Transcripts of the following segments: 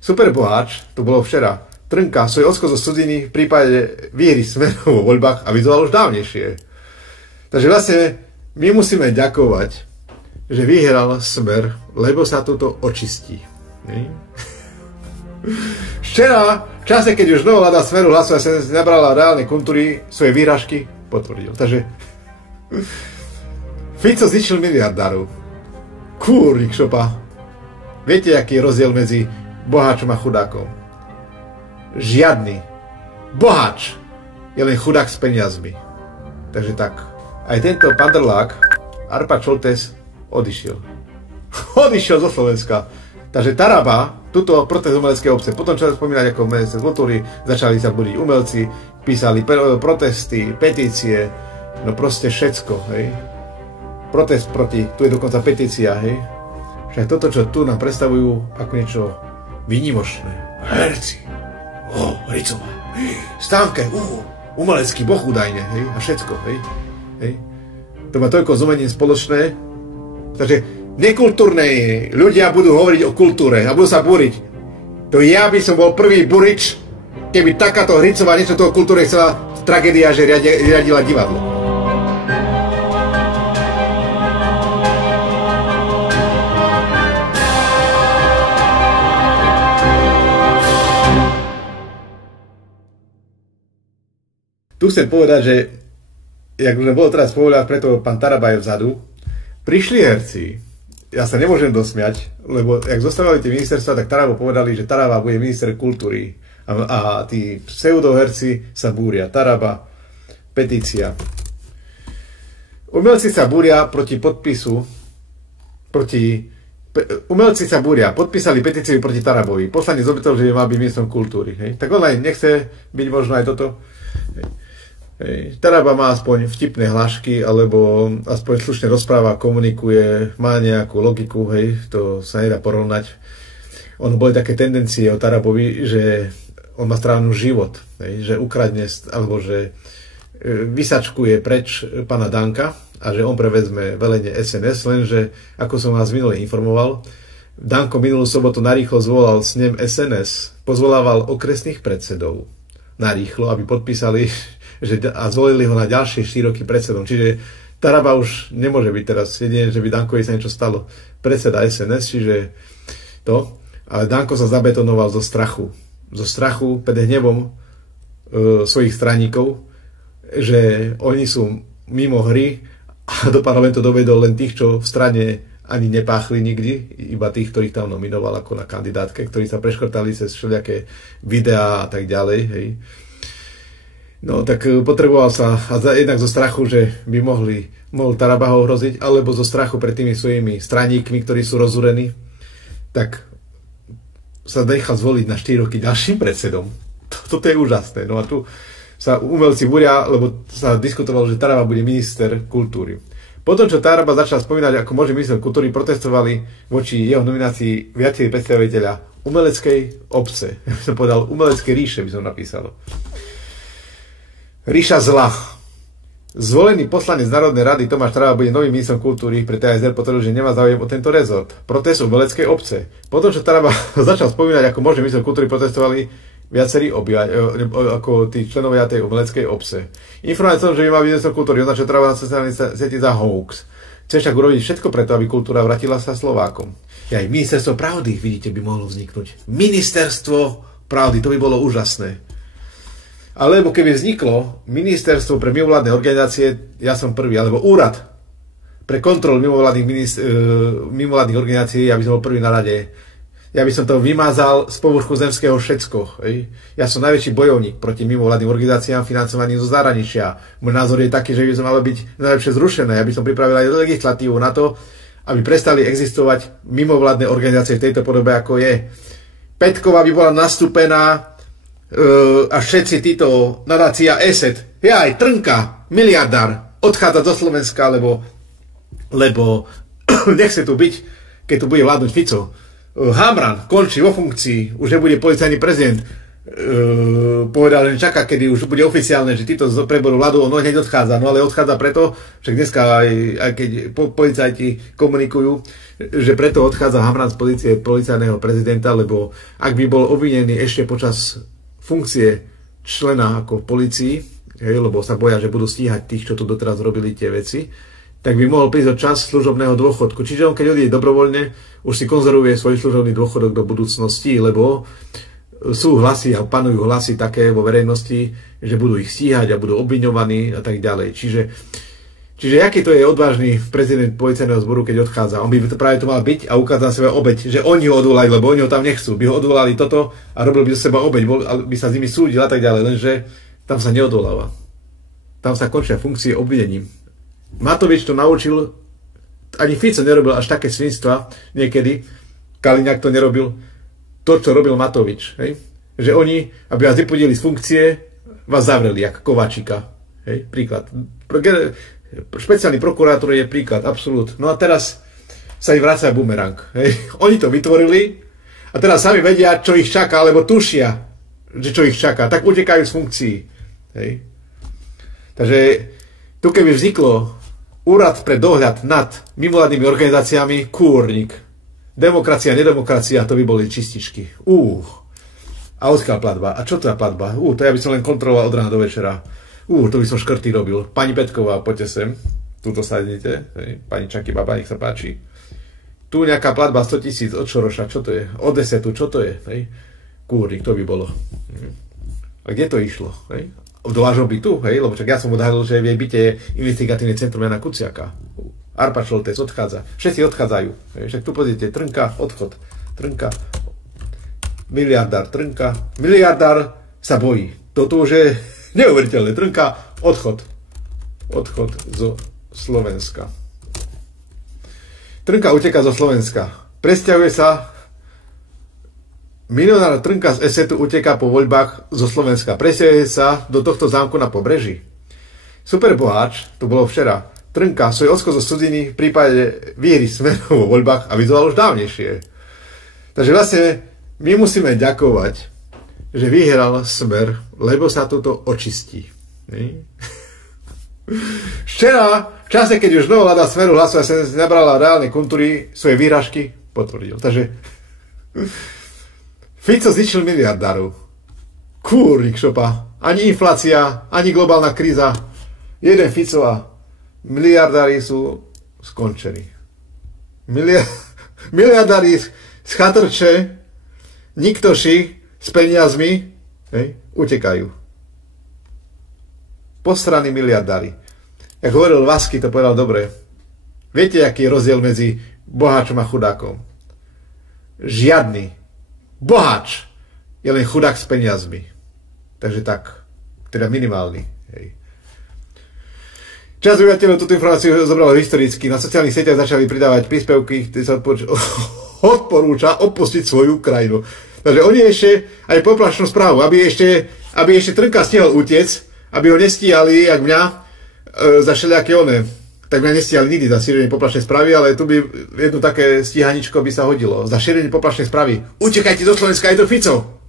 super boháč, to bolo včera, Trnka svoj odchod zo cudziny v prípade výhry Smeru vo voľbách avizoval už dávnejšie. Takže vlastne my musíme ďakovať, že vyhral Smer, lebo sa toto očistí. Včera, v čase, keď už nová vláda Smeru hlasovať sa nabrala reálne kontúry, svoje výhražky potvrdil. Takže Fico zničil miliardárov. Kúrnik šopa. Viete, aký je rozdiel medzi boháčom a chudákom? Žiadny. Boháč je len chudák s peniazmi. Takže tak. Aj tento pandrlák Arpad Šoltes odišiel. Odišiel zo Slovenska. Takže Taraba, tuto protest umeleckej obce, potom čo spomínať ako ministerstvo kultúry, začali sa budiť umelci, písali protesty, petície, no proste všetko, hej. Protest proti, tu je dokonca petícia, hej. Však toto, čo tu nám predstavujú ako niečo výnimočné. Herci, Ricová, Stánke, umelecký boh údajne, hej, a všetko, hej. To má toľko s umením spoločné, takže nekultúrne ľudia budú hovoriť o kultúre a budú sa búriť. To ja by som bol prvý burič, keby takáto Hricová niečo toho kultúre chcela tragédia, že riadila divadlo. Tu chcem povedať, že jak už bolo teraz povedať, preto pán Taraba je vzadu, prišli herci. Ja sa nemôžem dosmiať, lebo jak zostávali tie ministerstva, tak Tarabo povedali, že Taraba bude minister kultúry a tí pseudoherci sa búria. Taraba, petícia. Umelci sa búria proti podpisu, umelci sa búria, podpísali petíciu proti Tarabovi. Poslanec obetol, že má byť ministrom kultúry. Hej. Tak on aj nechce byť možno aj toto. Taraba má aspoň vtipné hlášky, alebo aspoň slušne rozpráva, komunikuje, má nejakú logiku, hej, to sa nedá porovnať. Ono boli také tendencie o Tarabovi, že on má strávnu život, hej, že ukradne, alebo že vysačkuje preč pána Danka a že on prevezme velenie SNS, lenže, ako som vás minule informoval, Danko minulú sobotu narýchlo zvolal snem SNS, pozvolával okresných predsedov narýchlo, aby podpísali a zvolili ho na ďalšie 4 roky predsedom. Čiže Taraba už nemôže byť teraz jedine, že by Dankovi sa niečo stalo. Predseda SNS, čiže to. Ale Danko sa zabetonoval zo strachu. Zo strachu pred hnevom svojich straníkov, že oni sú mimo hry a do parlamentu dovedol len tých, čo v strane ani nepáchli nikdy, iba tých, ktorých tam nominoval ako na kandidátke, ktorí sa preškrtali cez všelijaké videá a tak ďalej, hej. No, tak potreboval sa, a jednak zo strachu, že by mohol Taraba ho ohroziť, alebo zo strachu pred tými svojimi straníkmi, ktorí sú rozúrení, tak sa nechal zvoliť na 4 roky ďalším predsedom. Toto je úžasné. No a tu sa umelci búria, lebo sa diskutovalo, že Taraba bude minister kultúry. Potom, čo Taraba začal spomínať, ako môže minister kultúry, protestovali voči jeho nominácii viacerí predstaviteľa umeleckej obce. Ja by som povedal, umeleckej ríše by som napísal. Ríša zla. Zvolený poslanec Národnej rady Tomáš Taraba bude novým ministrom kultúry, pre TSR potvrdil, že nemá záujem o tento rezort. Protest umeleckej obce. Potom, čo Taraba začal spomínať, ako môže minister kultúry, protestovali viacerí ako tí členovia tej umeleckej obce. Informácia o tom, že by mal byť ministrom kultúry, označil Taraba na sociálnej sieti za hoax. Chce však urobiť všetko preto, aby kultúra vrátila sa Slovákom. Aj ministerstvo pravdy, vidíte, by mohlo vzniknúť. Ministerstvo pravdy, to by bolo úžasné. Alebo keby vzniklo ministerstvo pre mimovládne organizácie, ja som prvý, alebo úrad pre kontrolu mimovládnych organizácií, ja by som bol prvý na rade. Ja by som to vymázal z povrchu zemského všetko. Ja som najväčší bojovník proti mimovládnym organizáciám financovaným zo zahraničia. Môj názor je taký, že by som malo byť najlepšie zrušené. Ja by som pripravil aj legislatívu na to, aby prestali existovať mimovládne organizácie v tejto podobe, ako je. Petkova by bola nastúpená a všetci títo nadácia ESET, aj Trnka, miliardár, odchádza do Slovenska, lebo nechce tu byť, keď tu bude vládnuť Fico. Hamran končí vo funkcii, už nebude policajný prezident. povedal, že čaká, kedy už bude oficiálne, že títo z preboru vládu, on hneď odchádza. No ale odchádza preto, že dneska aj keď policajti komunikujú, že preto odchádza Hamran z pozície policajného prezidenta, lebo ak by bol obvinený ešte počas funkcie člena ako v polícii, lebo sa boja, že budú stíhať tých, čo tu doteraz robili tie veci, tak by mohol prísť čas služobného dôchodku. Čiže on, keď odíde dobrovoľne, už si konzervuje svoj služobný dôchodok do budúcnosti, lebo sú hlasy a panujú hlasy také vo verejnosti, že budú ich stíhať a budú obviňovaní a tak ďalej. Čiže aký to je odvážny prezident policajného zboru, keď odchádza? On by to práve to mal byť a ukázal seba obeť, že oni ho odvolali, lebo oni ho tam nechcú. By ho odvolali toto a robil by zo seba obeť, by sa s nimi súdil a tak ďalej, lenže tam sa neodvoláva. Tam sa končia funkcie obvinením. Matovič to naučil, ani Fico nerobil až také svinstva niekedy, Kaliňák to nerobil, to, čo robil Matovič. Hej? Že oni, aby vás vypudili z funkcie, vás zavreli, jak Kováčika. Hej? Príklad. Špeciálny prokurátor je príklad, absolút. No a teraz sa im vracia bumerang. Hej? Oni to vytvorili a teraz sami vedia, čo ich čaká, alebo tušia, že čo ich čaká. Tak utekajú z funkcií. Hej? Takže tu keby vzniklo úrad pre dohľad nad mimovládnymi organizáciami, kúrnik. Demokracia, nedemokracia, to by boli čističky. A odkiaľ platba? A čo to je platba? To ja by som len kontroloval od rána do večera. To by som škrty robil. Pani Petková, poďte sem. Tuto sadnite. Pani Čaky Baba, nech sa páči. Tu nejaká platba 100 000 od Šoroša. Čo to je? Od 10, čo to je? Kúrnik, to by bolo. A kde to išlo? Do vášho bytu? Lebo čak ja som odhadol, že v jej byte je investigatívne centrum Jana Kuciaka. Arpa Šoltec odchádza. Všetci odchádzajú. Však tu pozrite, Trnka, odchod. Trnka, miliardár, Trnka. Miliardár sa bojí. Toto už je neuveriteľné. Trnka, odchod. Odchod zo Slovenska. Trnka uteká zo Slovenska. Presťahuje sa. Milionár Trnka z Esetu uteká po voľbách zo Slovenska. Presťahuje sa do tohto zámku na pobreží. Superboháč, to bolo včera, Trnka svoj odchod zo cudziny v prípade výhry Smeru vo voľbách avizoval už dávnejšie. Takže vlastne my musíme ďakovať, že vyhral Smer, lebo sa toto očistí. Včera, v čase, keď už nová vláda Smeru hlasovať sa nabrala reálne kontúry, svoje výražky potvrdil. Takže Fico zničil miliardárov. Kúrnik šopa. Ani inflácia, ani globálna kríza. Jeden Fico a miliardári sú skončení. Miliardári z chatrče, niktoši s peniazmi utekajú. Posraní miliardári. Jak hovoril Vasky, to povedal dobre. Viete, aký je rozdiel medzi boháčom a chudákom? Žiadny. Boháč je len chudák s peniazmi. Takže tak. Teda minimálny. Časť obyvateľov túto informáciu zobralo historicky. Na sociálnych sieťach začali pridávať príspevky, ktoré sa odporúča opustiť svoju krajinu. Takže oni ešte aj poplašnú správu, aby ešte Trnka stihol utiec, aby ho nestíhali, jak mňa, za všelijaké tak mňa nestíhali nikdy za šírenie poplašnej správy, ale tu by jedno také stíhaničko by sa hodilo. Za šírenie poplašnej správy. Utekajte do Slovenska, je to Fico.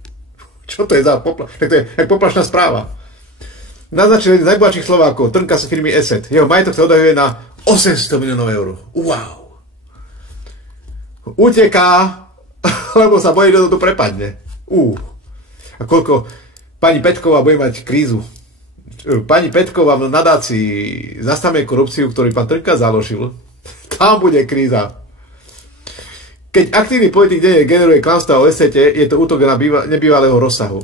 Čo to je za tak to je jak poplašná správa. Naznačil jeden z najbohatších Slovákov, Trnka z firmy Eset. Jeho majetok sa odhaduje na 800 miliónov eur. Wow. Uteká, lebo sa bojí, že to prepadne. A koľko pani Petková bude mať krízu. Pani Petková v nadácii Zastavme korupciu, ktorý pán Trnka založil, tam bude kríza. Keď aktívny politik denne generuje klamstvá o Esete, je to útok na nebývalého rozsahu.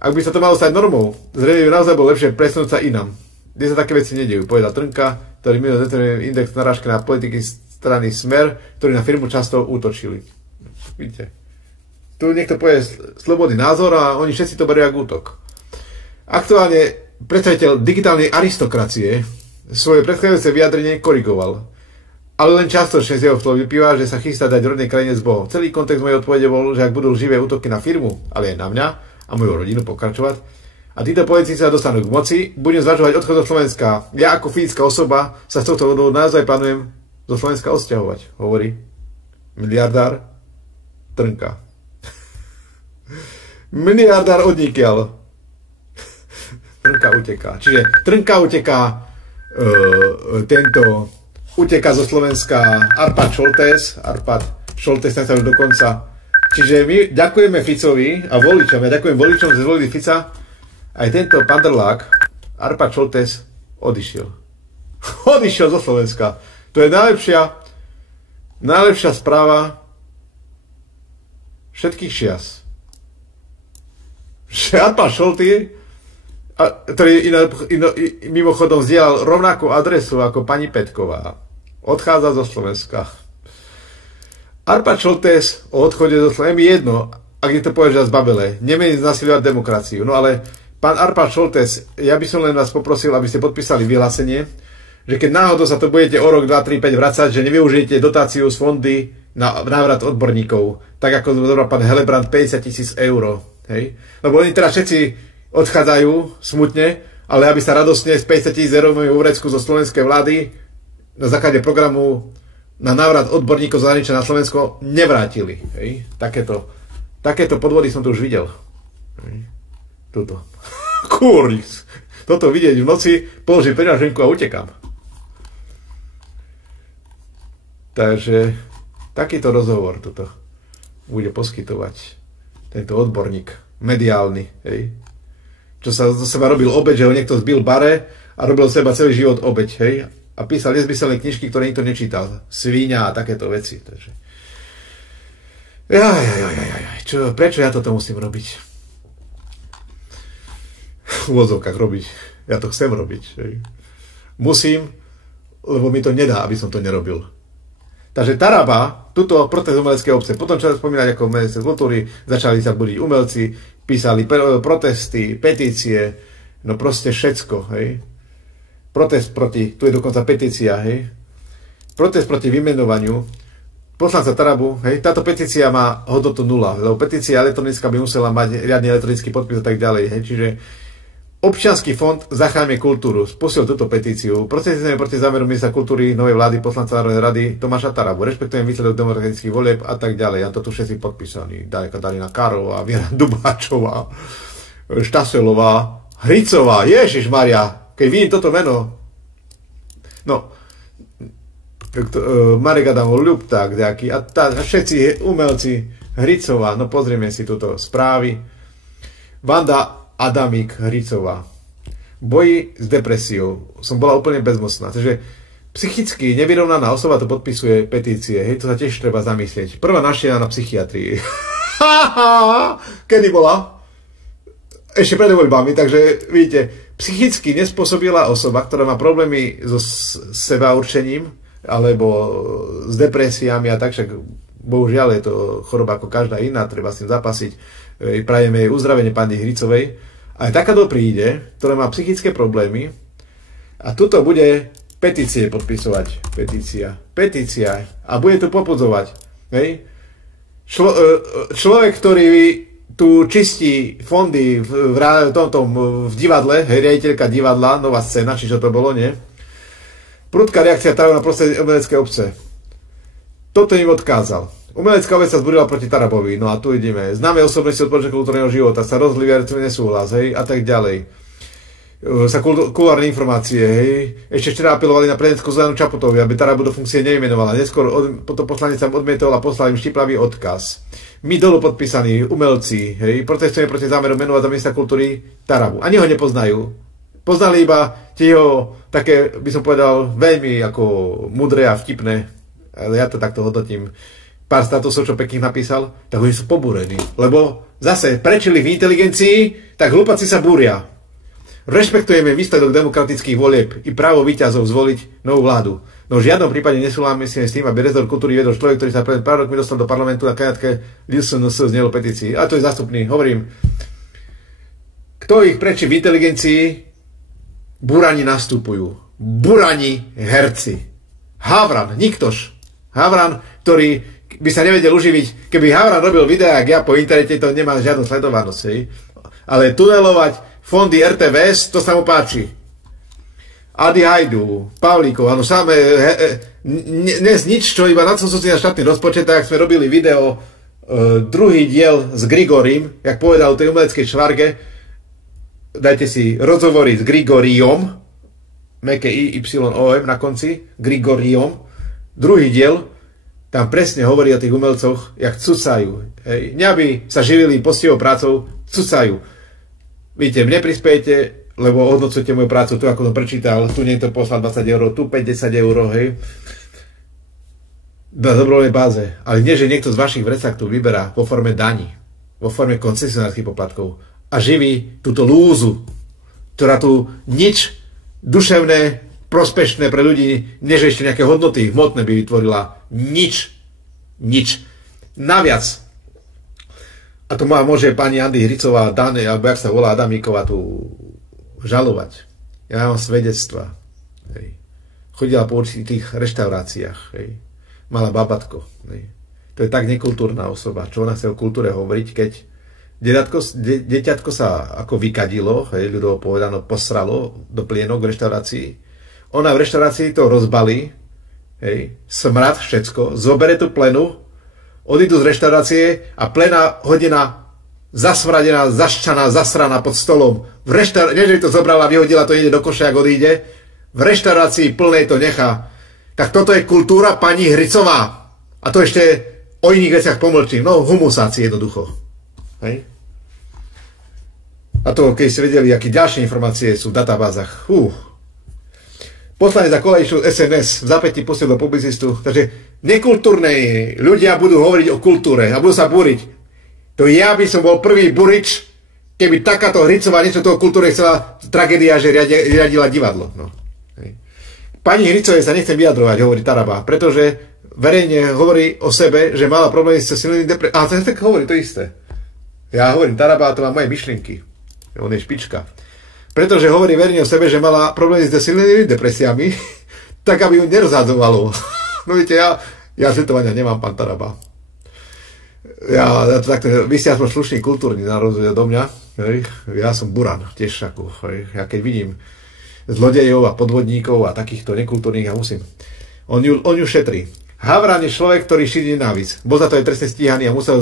Ak by sa to malo stať normou, zrejme by naozaj bolo lepšie presunúť sa inam. Kde sa také veci nedejú, povedal Trnka, ktorý minul index narážka na politiky strany Smer, ktorí na firmu často útočili. Vidíte. Tu niekto povie slobodný názor a oni všetci to berú ako útok. Aktuálne predstaviteľ digitálnej aristokracie svoje predchádzajúce vyjadrenie korigoval. Ale len častočne z jeho slov vyplýva, že sa chystá dať rodnej krajine zboho. Celý kontext mojej odpovede bol, že ak budú živé útoky na firmu, ale aj na mňa a moju rodinu pokračovať, a títo politici sa dostanú k moci, budem zvažovať odchod do Slovenska. Ja ako fyzická osoba sa z tohto dôvodu naozaj plánujem do Slovenska odsťahovať, hovorí miliardár Trnka. Miliardár odnikiaľ. Trnka uteká. Čiže Trnka uteká, uteká zo Slovenska Arpad Šoltés, ten sa už dokonca. Čiže my ďakujeme Ficovi a voličom, ja ďakujem voličom, že zvolili Fica, aj tento pandrlák, Arpad Šoltés, odišiel. Odišiel zo Slovenska. To je najlepšia správa všetkých čias. Že Arpad Šoltés, ktorý mimochodom zdieľal rovnakú adresu ako pani Petková, odchádza zo Slovenska. Arpad Šoltés o odchode zo Slovenska, je mi jedno, ak je to povedať zbabelé, nemení znasilovať demokraciu. No ale pán Arpad Šoltés, ja by som len vás poprosil, aby ste podpísali vyhlásenie, že keď náhodou sa to budete o rok, 2, 3, 5 vracať, že nevyužijete dotáciu z fondy na návrat odborníkov, tak ako zobral pán Helebrant 50 000 eur. Hej? Lebo oni teraz všetci odchádzajú smutne, ale aby sa radostne s 50 000 eurovými úvrecku zo slovenskej vlády na základe programu na návrat odborníkov zahraničia na Slovensko nevrátili. Hej? Takéto podvody som tu už videl. Hej? Tuto. Kurník. Toto vidieť v noci, položím peňaženku a utekám. Takže takýto rozhovor toto bude poskytovať tento odborník mediálny, hej? Čo sa zo seba robil obeť, že ho niekto zbil bare a robil z seba celý život obeť, hej? A písal nezmyselné knižky, ktoré nikto nečítal. Svíňa a takéto veci. Takže... Prečo ja toto musím robiť? V úvodzovkách robiť. Ja to chcem robiť. Hej? Musím, lebo mi to nedá, aby som to nerobil. Takže Taraba, tuto protest umeleckej obce, potom čo spomínať ako ministerstvo kultúry, začali sa budiť umelci, písali protesty, petície, no proste všetko, hej. Protest proti, tu je dokonca petícia, hej. Protest proti vymenovaniu poslanca Tarabu, hej. Táto petícia má hodnotu 0, lebo petícia elektronická by musela mať riadny elektronický podpis a tak ďalej, hej. Čiže Občiansky fond Zachráňme kultúru spustil túto petíciu. Protestujeme proti zámeru ministra kultúry novej vlády, poslanca Národnej rady Tomáša Tarabu. Rešpektujem výsledok demokratických volieb a tak ďalej. A to tu všetci podpísaní. Dalina Kárová, Viera Dubáčová, Štaselová, Hricová. Ježišmaria, keď vidím toto meno. No, Marek Adamov, Ľupták, a všetci umelci, Hricová. No pozrieme si túto správy. Vanda Adamík Hricová. Boji s depresiou. Som bola úplne bezmocná. Takže psychicky nevyrovnaná osoba to podpisuje petície. Hej, to sa tiež treba zamyslieť. Prvá návšteva na psychiatrii. Kedy bola? Ešte pred voľbami, takže vidíte, psychicky nespôsobila osoba, ktorá má problémy so sebaurčením alebo s depresiami a tak, však bohužiaľ je to choroba ako každá iná, treba s tým zapasiť. Prajeme jej uzdravenie pani Hricovej. Aj takáto príde, ktorá má psychické problémy a tuto bude petície podpisovať. Petícia. A bude tu popudzovať. Hej? Človek, ktorý tu čistí fondy v divadle, hej, riaditeľka divadla, Nová scéna, či čo to bolo, nie? Prudká reakcia Tarabu na prostredie umeleckej obce. Toto im odkázal. Umelecká obec sa zbudila proti Tarabovi, no a tu ideme. Známe osobnosti od kultúrneho života, sa rozlivia nesúhlas, hej, a tak ďalej. Sa kulárne informácie, hej. Ešte včera apelovali na prezidentku Zuzanu Čaputovú, aby Tarabu do funkcie neimenovala. Neskôr potom poslanec sa odmietol a poslal im štiplavý odkaz. My dolu podpísaní umelci, hej, protestujeme proti zámeru menovať za ministra kultúry Tarabu. Ani ho nepoznajú. Poznali iba tie jeho také, by som povedal, veľmi ako mudré a vtipné, ale ja to takto hodnotím. Pár statusov, čo pekných napísal, tak oni sú pobúrení. Lebo zase prečili v inteligencii, tak hlupáci sa búria. Rešpektujeme výsledok demokratických volieb i právo víťazov zvoliť novú vládu. No v žiadnom prípade nesúhlasíme s tým, aby rezort kultúry viedol človek, ktorý sa pred pár rokmi dostal do parlamentu na kandidátke LSNS z neho petícií. A to je zástupný. Hovorím, kto ich prečí v inteligencii, burani nastupujú. Burani herci. Havran, niktož. Havran, ktorý by sa nevedel uživiť, keby Havran robil videá, jak ja po internete, to nemá žiadnu sledovanosť. Hej. Ale tunelovať fondy RTVS, to sa mu páči. Adi Hajdu, Pavlíkov, áno, samé, dnes nič, čo iba na štátny rozpočet, tak sme robili video druhý diel s Grigorim, jak povedal o tej umeleckej švarge, dajte si rozhovory s Grigoriom, meké Y-Y-O-M na konci, Grigoriom, druhý diel, tam presne hovorí o tých umelcoch, jak cucajú. Hej. Neaby sa živili poctivou prácou, cucajú. Vidíte, mne prispiejete, lebo hodnocujete moju prácu, tu ako som prečítal, tu niekto poslal 20 eur, tu 50 eur, hej. Na dobrovoľnej báze. Ale nie, že niekto z vašich vrecák tu vyberá vo forme daní, vo forme koncesionárskych poplatkov a živí túto lúzu, ktorá tu nič duševné, prospešné pre ľudí, než ešte nejaké hodnoty hmotné by vytvorila. Nič. Naviac. A to môže pani Andy Hricová, alebo jak sa volá Adamíková, tu žalovať. Ja mám svedectva. Hej. Chodila po určitých reštauráciách. Hej. Mala babatko. Hej. To je tak nekultúrna osoba. Čo ona chce o kultúre hovoriť, keď deťatko sa ako vykadilo, hej, ľudovo povedano, posralo do plienok v reštaurácii. Ona v reštaurácii to rozbalí, hej, smrad, všetko, zobere tú plenu, odídu z reštaurácie a plena hodina zasmradená, zaščaná, zasraná pod stolom. Nie, že to zobrala, vyhodila, to ide do koša, ak odíde. V reštaurácii plnej to nechá. Tak toto je kultúra pani Hricová. A to ešte o iných veciach pomlčím. No, humusáci jednoducho. Hej. A to, keď ste vedeli, aké ďalšie informácie sú v databázach. Poslanec za kolejičnú SNS v zápätí posiel do publicistu. Takže nekultúrne ľudia budú hovoriť o kultúre a budú sa búriť. To ja by som bol prvý burič, keby takáto Hricová niečo toho kultúre chcela tragédia, že riadila divadlo. No. Pani Hricovej sa nechcem vyjadrovať, hovorí Taraba, pretože verejne hovorí o sebe, že mala problémy s silnými depresiami. A ten tak hovorí to isté. Ja hovorím, Taraba, to má moje myšlienky. On je špička. Pretože hovorí verejne o sebe, že mala problémy s silnými depresiami, tak aby ju nerozhadzovalo. No viete, ja svetovania nemám, pán Taraba. Vy ste aspoň slušný, kultúrny na rozdiel do mňa. Hej. Ja som buran, tiež ako. Hej. Ja keď vidím zlodejov a podvodníkov a takýchto nekultúrnych, ja musím. On ju šetrí. Havran je človek, ktorý šíri nenávisť. Bol za to aj trestne stíhaný a musel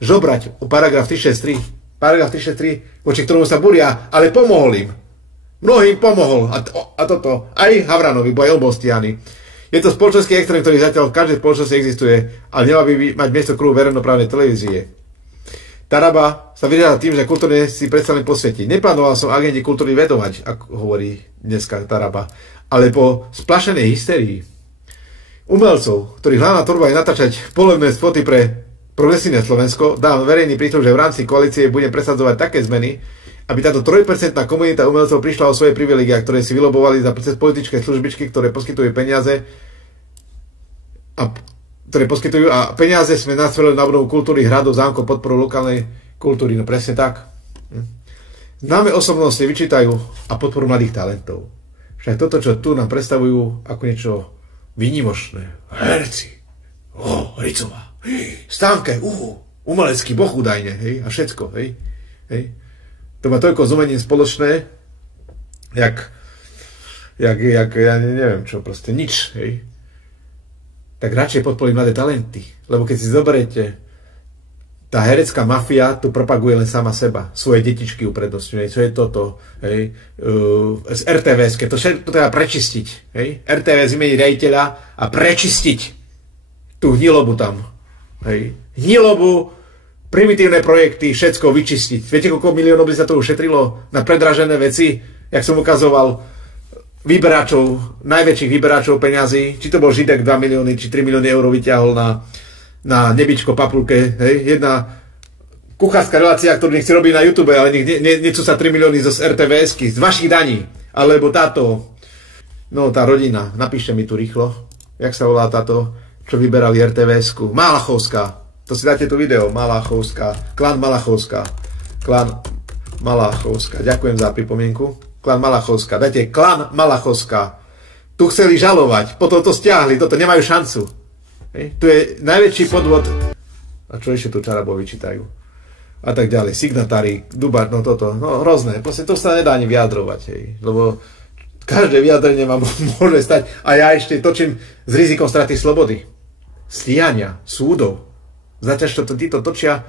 žobrať paragraf 363. Paragraf 363, voči ktorému sa buria, ale pomohol im. Mnohým pomohol. A toto aj Havranovi, bo aj on bol stíhaný. Je to spoločenský extrém, ktorý zatiaľ v každej spoločnosti existuje, ale nemal by mať miesto kruhu verejnoprávnej televízie. Taraba sa vyriadal tým, že kultúrne si predsa len posvetí. Neplánoval som agende kultúry vedovať, ako hovorí dneska Taraba, ale po splašenej hysterii umelcov, ktorých hlavná tvorba je natáčať polovné spoty pre Progresívne Slovensko, dám verejný prísľub, že v rámci koalície budem presadzovať také zmeny, aby táto 3% komunita umelcov prišla o svoje privilegia, ktoré si vylobovali za cez politické službičky, ktoré poskytujú peniaze a peniaze sme nasmerili na obnovu kultúry, hradov, zámkov, podporu lokálnej kultúry. No presne tak. Známe osobnosti vyčítajú a podporu mladých talentov. Však toto, čo tu nám predstavujú ako niečo výnimočné. Herci. Hricová. Stánke, umelecký boh údajne, hej, a všetko, hej. To má toľko s umením spoločné, jak ja neviem čo, proste nič, hej. Tak radšej podporím mladé talenty, lebo keď si zoberete, tá herecká mafia tu propaguje len sama seba, svoje detičky uprednostňuje, čo je toto, hej, z RTVS, to všetko treba prečistiť, hej, RTVS vymeniť riaditeľa a prečistiť tú hnilobu tam. Hej. Hnilobu, primitívne projekty, všetko vyčistiť. Viete, koľko miliónov by sa to ušetrilo na predražené veci, jak som ukazoval vyberáčov, najväčších vyberáčov peňazí, či to bol Židek 2 milióny, či 3 milióny eur vyťahol na nebičko papulke. Hej. Jedna kuchárska relácia, ktorú nechce robiť na YouTube, ale nechcú sa 3 milióny z RTVS-ky, z vašich daní. Alebo táto, no tá rodina, napíšte mi tu rýchlo, jak sa volá táto, čo vyberali RTVS-ku. Malachovská. To si dáte tu video. Malachovská. Klan Malachovská. Klan Malachovská. Ďakujem za pripomienku. Klan Malachovská. Dajte Klan Malachovská. Tu chceli žalovať. Potom to stiahli. Toto nemajú šancu. Tu je najväčší podvod. A čo ešte tu Čarabovi čítajú? A tak ďalej. Signatári. Dubar. No toto. No hrozné. Proste to sa nedá ani vyjadrovať. Hej. Lebo každé vyjadrenie vám môže stať. A ja ešte točím s rizikom straty slobody. Stíhania, súdov. Zatiaľ, čo títo točia,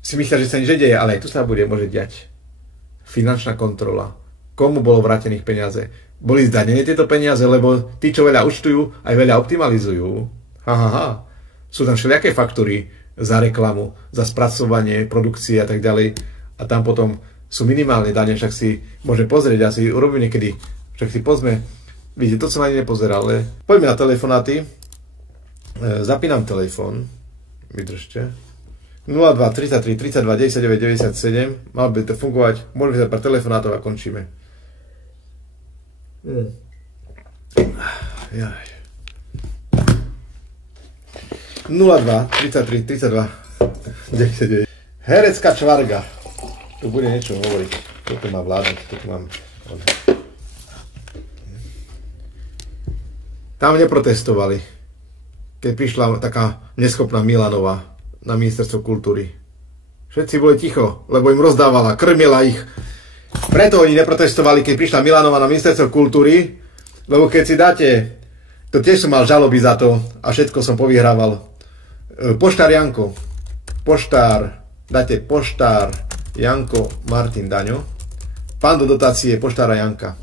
si myslia, že sa nič deje, ale aj tu sa môže diať. Finančná kontrola. Komu bolo vrátených peniaze? Boli zdanené tieto peniaze, lebo tí, čo veľa účtujú, aj veľa optimalizujú. Sú tam všelijaké faktúry za reklamu, za spracovanie, produkcie a tak ďalej. A tam potom sú minimálne dane, však si môžeme pozrieť, ja si urobím niekedy, však si pozme. Vidíte, to som ani nepozeral, ale poďme na telefonáty. Zapínam telefón. Vydržte. 02 33 32 99 97. Mal by to fungovať. Môžeme sa pár telefonátov a končíme. Jaj. 02 33 32 99. Herecká čvarga. Tu bude niečo hovoriť. Toto má vládať. Toto mám... Tam neprotestovali, keď prišla taká neschopná Milanová na ministerstvo kultúry. Všetci boli ticho, lebo im rozdávala, krmila ich. Preto oni neprotestovali, keď prišla Milanová na ministerstvo kultúry, lebo keď si dáte, to tiež som mal žaloby za to a všetko som povyhrával. Poštár Janko, dáte Poštár Janko Martin Daňo, Pán do dotácie Poštára Janka.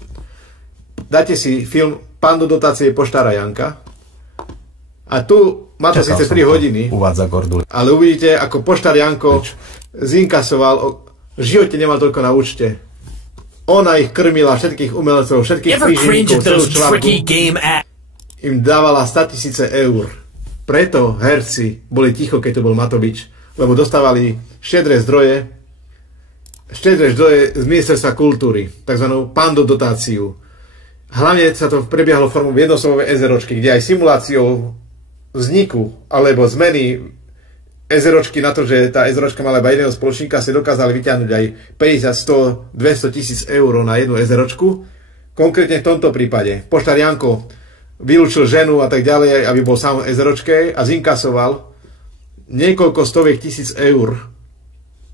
Dáte si film Pán do dotácie Poštára Janka a tu má to síce 3 hodiny, uvádza Gordul, ale uvidíte, ako Poštár Janko zinkasoval, v živote nemal toľko na účte. Ona ich krmila, všetkých umelcov, všetkých príživníkov, celú čvarku. Im dávala 100 000 eur. Preto herci boli ticho, keď to bol Matovič, lebo dostávali štedré zdroje z ministerstva kultúry, takzvanú Pando dotáciu. Hlavne sa to prebiehalo formou jednosobové SROčky, kde aj simuláciou vzniku alebo zmeny SROčky na to, že tá SROčka mala iba jedného spoločníka, si dokázali vyťahnuť aj 50, 100, 200 tisíc eur na jednu SROčku. Konkrétne v tomto prípade Poštár Janko vylúčil ženu a tak ďalej, aby bol sám SROčke a zinkasoval niekoľko stoviek tisíc eur.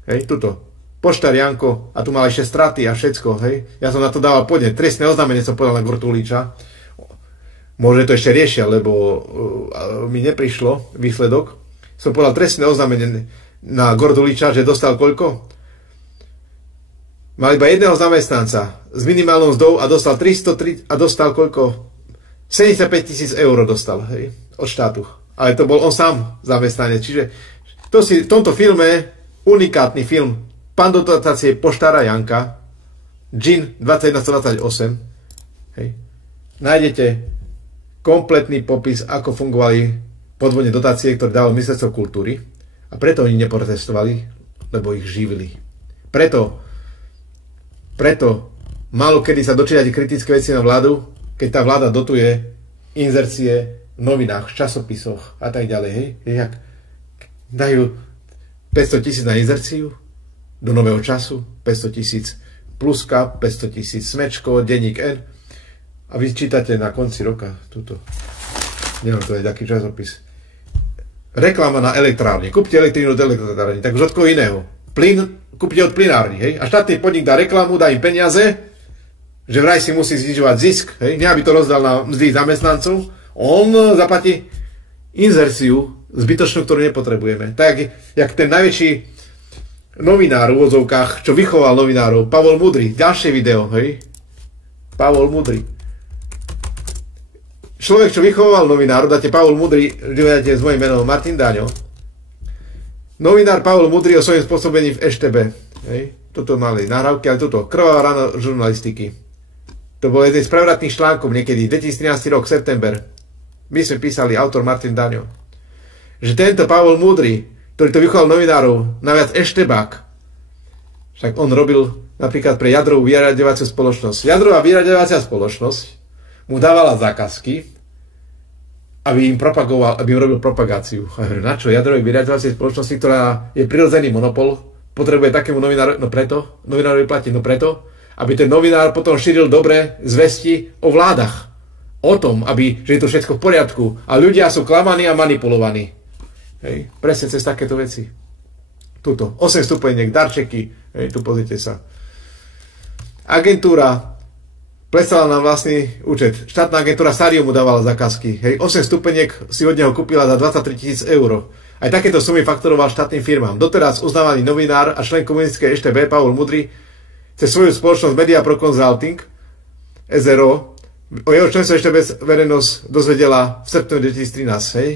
Hej, tuto. Poštár Janko, a tu mal ešte straty a všetko, hej. Ja som na to dával podnet. Trestné oznámenie som podal na Gortulíča. Možno to ešte riešia, lebo mi neprišlo výsledok. Som podal trestné oznámenie na Gortulíča, že dostal koľko? Mal iba jedného zamestnanca s minimálnou mzdou a dostal 303 a dostal koľko? 75 000 eur dostal, hej, od štátu. Ale to bol on sám zamestnanec. Čiže to si v tomto filme, unikátny film, Pán do dotácie Poštára Janka, Gin 2128, hej, nájdete kompletný popis, ako fungovali podvodné dotácie, ktoré dalo ministerstvo kultúry, a preto oni neprotestovali, lebo ich živili. Preto málo kedy sa dočítať kritické veci na vládu, keď tá vláda dotuje inzercie v novinách, v časopisoch a tak ďalej. Hej, jak dajú 500 000 na inzerciu do Nového času, 500 000 Pluska, 500 000 Smečko, Denník N, a vy čítate na konci roka túto, neviem, to je taký časopis, reklama na elektrárne, kúpte elektrínu od elektrárne, tak už od koho iného, plyn kúpte od plynárny, hej, a štátny podnik dá reklamu, dá im peniaze, že vraj si musí znižovať zisk, hej, ne aby to rozdal na mzdy zamestnancov, on zaplatí inzerciu zbytočnú, ktorú nepotrebujeme. Tak, jak ten najväčší novinár v úvodzovkách, čo vychoval novinárov, Pavol Mudry, ďalšie video, hej, Pavol Mudry. Človek, čo vychoval novinárov, dáte Pavol Mudry, dáte s mojím menom Martin Daňo. Novinár Pavol Mudry o svojom spôsobení v EŠTB, hej, toto mali nahrávky, ale toto, krvavá rána žurnalistiky. To bol jeden z prevratných článkov niekedy, 2013 rok, september. My sme písali, autor Martin Daňo, že tento Pavol Mudry, ktorý to vychoval novinárov, naviac eštebák. Však on robil napríklad pre jadrovú vyraďovaciu spoločnosť. Jadrová vyraďovacia spoločnosť mu dávala zákazky, aby im robil propagáciu. A na čo? Jadrovej vyraďovacej spoločnosti, ktorá je prirodzený monopol, potrebuje takému novináru, novinárovi platiť, preto, aby ten novinár potom šíril dobré zvesti o vládach. O tom, že je to všetko v poriadku. A ľudia sú klamaní a manipulovaní. Hej, presne cez takéto veci. Tuto, 8 stupeniek, darčeky, hej, tu pozrite sa. Agentúra plesala na vlastný účet. Štátna agentúra Sariu mu dávala zákazky. Hej, 8 stupeniek si od neho kúpila za 23 000 eur. Aj takéto sumy faktoroval štátnym firmám. Doteraz uznávaný novinár a člen komunistickej EŠTB Pavol Mudry cez svoju spoločnosť Media Pro Consulting SRO o jeho členstve EŠTB verejnosť dozvedela v septembri 2013. Hej.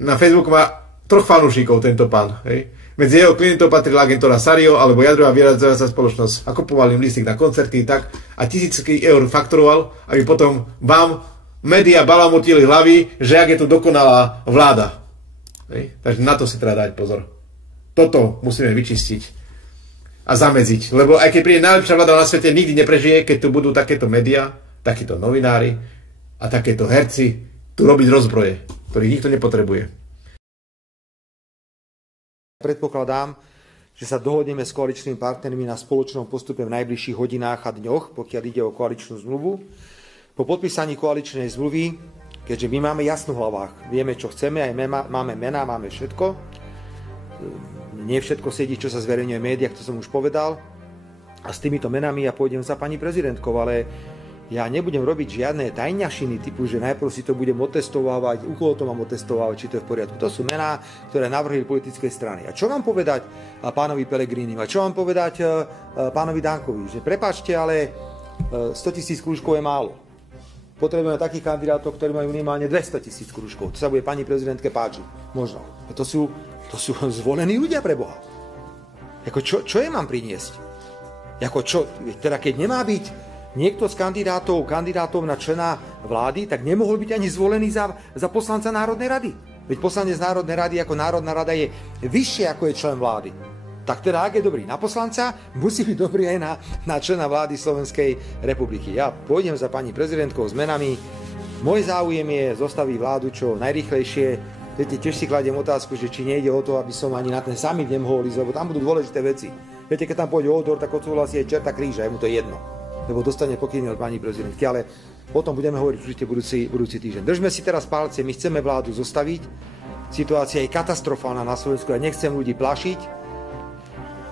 Na Facebooku má 3 fanúšikov tento pán. Hej. Medzi jeho klientov patrila agentúra Sario alebo jadrová vyradzovacia spoločnosť. A kupoval im lístik na koncerty tak a tisícky eur faktoroval, aby potom vám média balamutili hlavy, že ak je tu dokonalá vláda. Hej. Takže na to si treba dať pozor. Toto musíme vyčistiť a zamedziť. Lebo aj keď príde najlepšia vláda na svete, nikdy neprežije, keď tu budú takéto médiá, takíto novinári a takéto herci tu robiť rozbroje, ktorých nikto nepotrebuje. Predpokladám, že sa dohodneme s koaličnými partnermi na spoločnom postupe v najbližších hodinách a dňoch, pokiaľ ide o koaličnú zmluvu. Po podpísaní koaličnej zmluvy, keďže my máme jasno v hlavách, vieme, čo chceme, aj máme mená, máme všetko. Nie všetko sedí, čo sa zverejňuje v médiách, to som už povedal. A s týmito menami ja pôjdem za pani prezidentkou, ale ja nebudem robiť žiadne tajňašiny typu, že najprv si to budem otestovávať, u koho to mám otestovávať, či to je v poriadku. To sú mená, ktoré navrhli politické strany. A čo mám povedať pánovi Pellegrinimu? A čo mám povedať pánovi Dankovi? Že prepáčte, ale 100 000 krúžkov je málo. Potrebujeme takých kandidátov, ktorí majú minimálne 200 000 krúžkov. To sa bude pani prezidentke páčiť. Možno. A to sú zvolení ľudia pre Boha. Jako čo je mám priniesť? Jako čo? Teda keď nemá byť niekto z kandidátov na člena vlády, tak nemohol byť ani zvolený za poslanca Národnej rady. Veď poslanec Národnej rady ako Národná rada je vyššie ako je člen vlády. Tak teda, ak je dobrý na poslanca, musí byť dobrý aj na člena vlády Slovenskej republiky. Ja pôjdem za pani prezidentkou s menami. Môj záujem je zostaviť vládu čo najrýchlejšie. Viete, tiež si kladiem otázku, že či nejde o to, aby som ani na ten summit nemohol ísť, lebo tam budú dôležité veci. Viete, keď tam pôjde Odor, tak odsúhlasí aj čerta kríža, je mu to jedno. Lebo dostane pokyny od pani prezidentky, ale o tom budeme hovoriť určite budúci týždeň. Držme si teraz palce, my chceme vládu zostaviť. Situácia je katastrofálna na Slovensku, ja nechcem ľudí plašiť.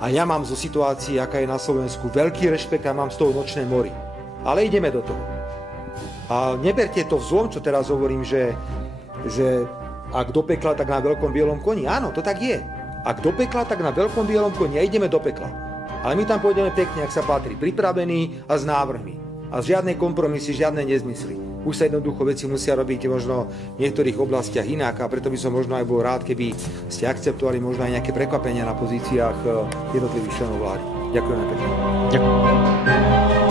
A ja mám zo situácií, aká je na Slovensku, veľký rešpekt a mám z toho nočné mori. Ale ideme do toho. A neberte to v zlom, čo teraz hovorím, že ak do pekla, tak na veľkom bielom koni. Áno, to tak je. Ak do pekla, tak na veľkom bielom koni a ideme do pekla. Ale my tam pôjdeme pekne, ak sa patrí, pripravení a s návrhmi. A žiadne kompromisy, žiadne nezmysly. Už sa jednoducho veci musia robiť možno v niektorých oblastiach inak a preto by som možno aj bol rád, keby ste akceptovali možno aj nejaké prekvapenia na pozíciách jednotlivých členov vlády. Ďakujem pekne. Ďakujem.